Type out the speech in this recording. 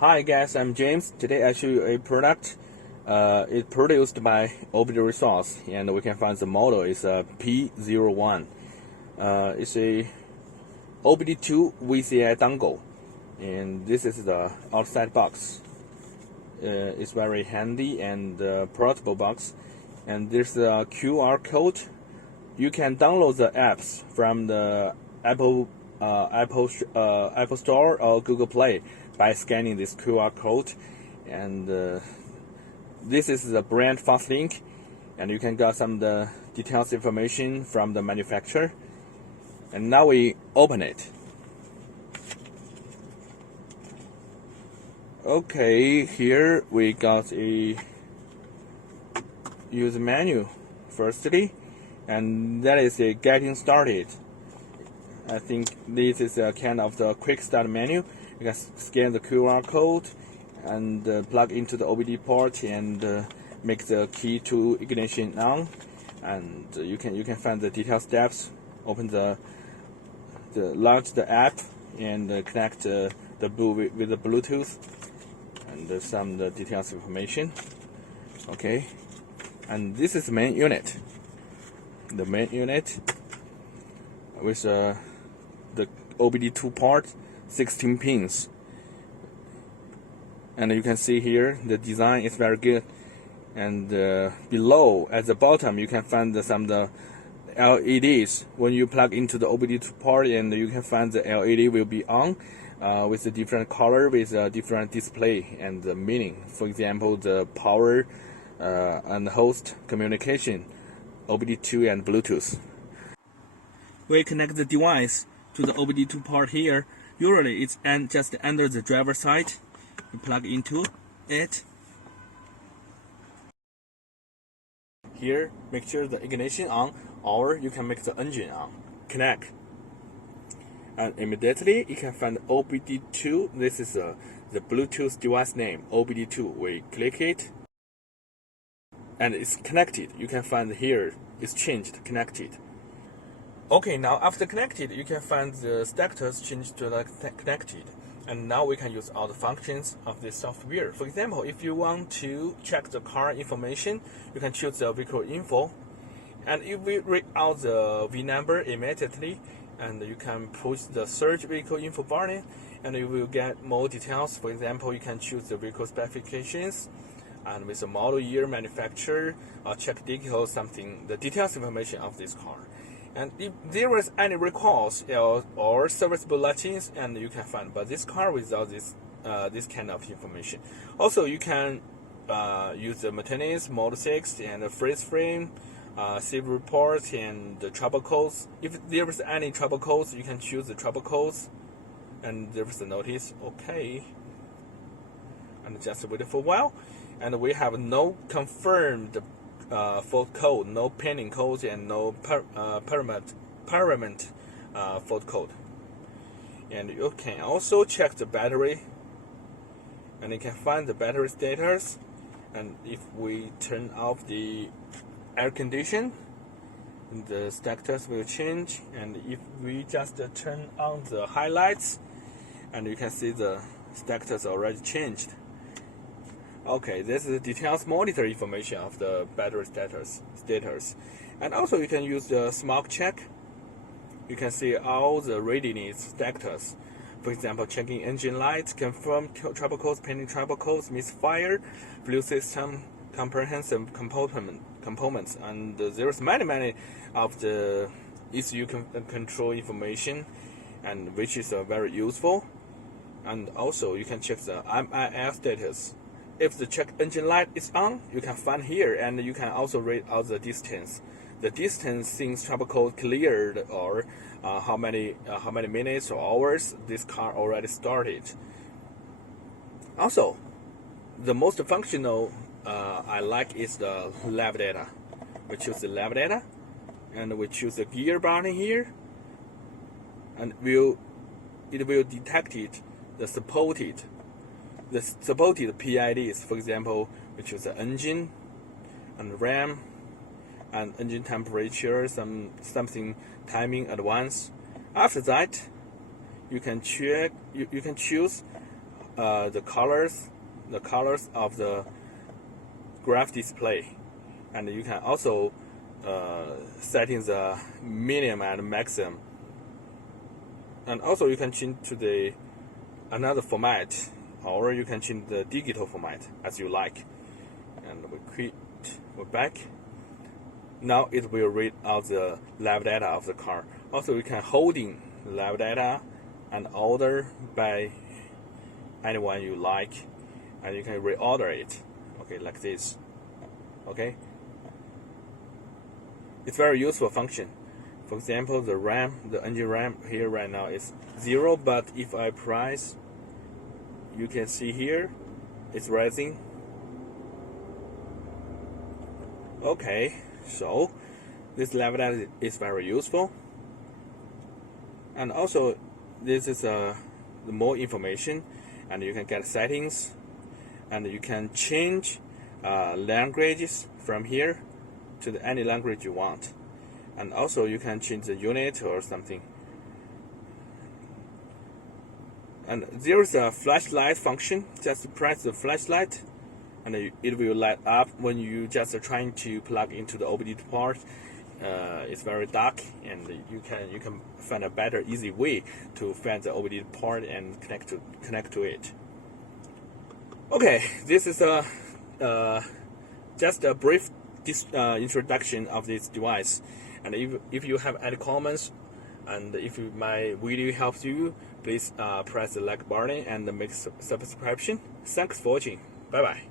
Hi guys, I'm James. Today I show you a product. It's produced by OBDResource, and we can find the model is P01. It's a OBD2 VCI dongle, and this is the outside box. It's very handy and portable box, and there's a QR code. You can download the apps from the Apple Store or Google Play by scanning this QR code, and this is the brand FastLink, and you can get some of the details information from the manufacturer. And now we open it. Okay, here we got a user menu firstly, and that is a getting started. I think this is a kind of the quick start menu. You can scan the QR code and plug into the OBD port and make the key to ignition on, and you can find the detailed steps. Open launch the app and connect with the Bluetooth and some the details information. Okay, and this is the main unit. The main unit with the OBD2 port, 16 pins, and you can see here the design is very good. And below at the bottom you can find some of the LEDs. When you plug into the OBD2 port, and you can find the LED will be on with a different color, with a different display and the meaning. For example, the power and host communication, OBD2 and Bluetooth. We connect the device to the OBD2 port here. Usually it's just under the driver side. You plug into it. Here, make sure the ignition on, or you can make the engine on. Connect. And immediately you can find OBD2. This is the Bluetooth device name, OBD2. We click it, and it's connected. You can find here it's changed, connected. Okay, now after connected, you can find the status changed to the connected. And now we can use all the functions of this software. For example, if you want to check the car information, you can choose the vehicle info, and it will read out the V number immediately, and you can push the search vehicle info button, and you will get more details. For example, you can choose the vehicle specifications, and with the model year, manufacturer, or check details, the details information of this car. And if there is any recalls or service bulletins, and you can find, but this car without this kind of information. Also, you can use the maintenance, Mode 6, and the freeze frame, save reports, and the trouble codes. If there is any trouble codes, you can choose the trouble codes, and there is a notice. Okay, and just wait for a while, and we have no confirmed fault code, no pending code, and no permanent fault code. And you can also check the battery, and you can find the battery status. And if we turn off the air condition, the status will change. And if we just turn on the highlights, and you can see the status already changed. Okay, this is the details monitor information of the battery status. And also you can use the smoke check. You can see all the readiness status. For example, checking engine lights, confirm trouble codes, pending trouble codes, misfire, fuel system comprehensive components, and there's many of the ECU control information, and which is very useful. And also you can check the MIF status. If the check engine light is on, you can find here, and you can also read out the distance. The distance since trouble code cleared, or how many minutes or hours this car already started. Also, the most functional I like is the lab data. We choose the lab data, and we choose the gear button here, and it will detect the supported PIDs. For example, we choose the engine and RAM and engine temperature, something timing advance. After that, you can choose the colors of the graph display, and you can also setting the minimum and maximum, and also you can change to the another format, or you can change the digital format as you like. And we're back. Now it will read out the live data of the car. Also, you can holding live data and order by anyone you like, and you can reorder it. Okay, like this. Okay, it's very useful function. For example, the engine RAM here right now is 0, but if I press, you can see here it's rising. Okay, so this live data is very useful, and also this is the more information, and you can get settings, and you can change languages from here to any language you want, and also you can change the unit or something. And there is a flashlight function. Just press the flashlight, and it will light up when you just are trying to plug into the OBD2 port. It's very dark, and you can find a better, easy way to find the OBD port and connect to it. Okay, this is just a brief introduction of this device. And if you have any comments, and if my video helps you, please press the like button and make subscription. Thanks for watching. Bye bye.